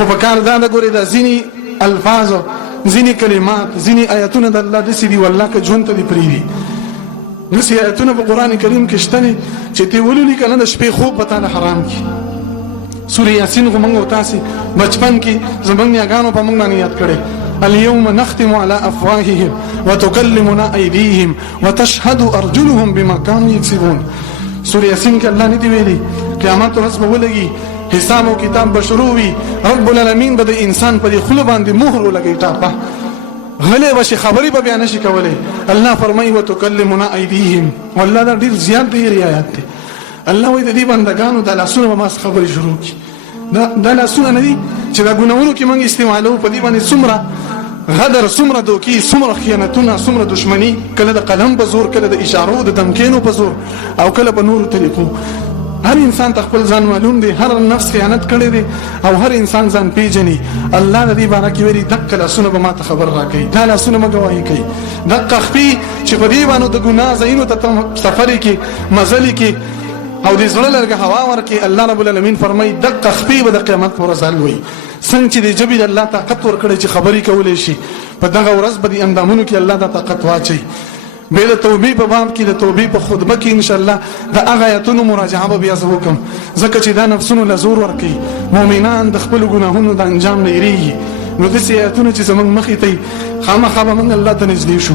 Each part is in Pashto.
خو په کار دا د ګورې د ځینې الفاظ ځینې کلمات ځینې آیتونه د الله داسې دي والله که ژوند ته دې پرېږدي داسې آیتونه په قرآن کریم کې شته دي چې ته ولولي که نه د شپې خوب به تا حرام کړي. سورې یاسین خو موږ او تاسې بچپن کې زموږ نیاګانو په موږ باندې یاد کړی اليوم نختم على افواههم وتكلمنا ايديهم وتشهد ارجلهم بما كانوا يكسبون. سورة یاسین کې الله نه دی ویلي قیامت ورځ به ولګي حساب او کتاب به شروع وي رب العالمین به د انسان په دې خوله باندې مهر ولګي ټاپه غلې وشي خبرې به بیان شي کولای. الله فرمایي وتكلمنا ايديهم والله دا ډیر زیات دی آیات دی. الله وایي د دې بندگانو د لاسونو به ما خبرې شروع کی دا لاسونه نه دي چې دا ګناهونو کې موږ استعمالو په دې باندې څومره غدر څومره دوکي څومره خیانتونه څومره دشمنی کله د قلم په زور کله د اشارو د دمکینو په زور او کله په نورو طریقو. هر انسان خپل ځان معلوم دی هر نفس خیانت کړی دی او هر انسان ځان پیژني. الله د دې باره کې ویلي دغه لاسونه به ما ته خبر راکړي دا لاسونه ما ګواهي کوي دغه خپې چې په دې باندې د ګناه ځایونو ته سفر کې مزل کې او دې زړه لرګه هوا ورکي. الله رب العالمین فرمایي دغه خپې به د قیامت پر ورځ حل وي څنګه چې د جبې د الله طاقت ورکړي چې خبرې کولای شي په دغه ورځ به د اندامونو کې الله د طاقت واچي. به د توبې په باب کې د توبې په خطبه کې ان شاء الله د هغه آیاتونو مراجعه به بیا وکم ځکه چې دا نفسونو له زور ورکي مؤمنان د خپل ګناهونو د انجام نه یریږي. نو داسې آیاتونه چې زموږ مخې ته خامخا به موږ الله ته نږدې شو.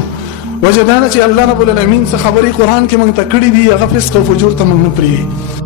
وجه دا چې الله رب العالمین څه خبرې قرآن کې موږ ته کړي دي هغه فسق او فجور ته موږ نه پرېږدي.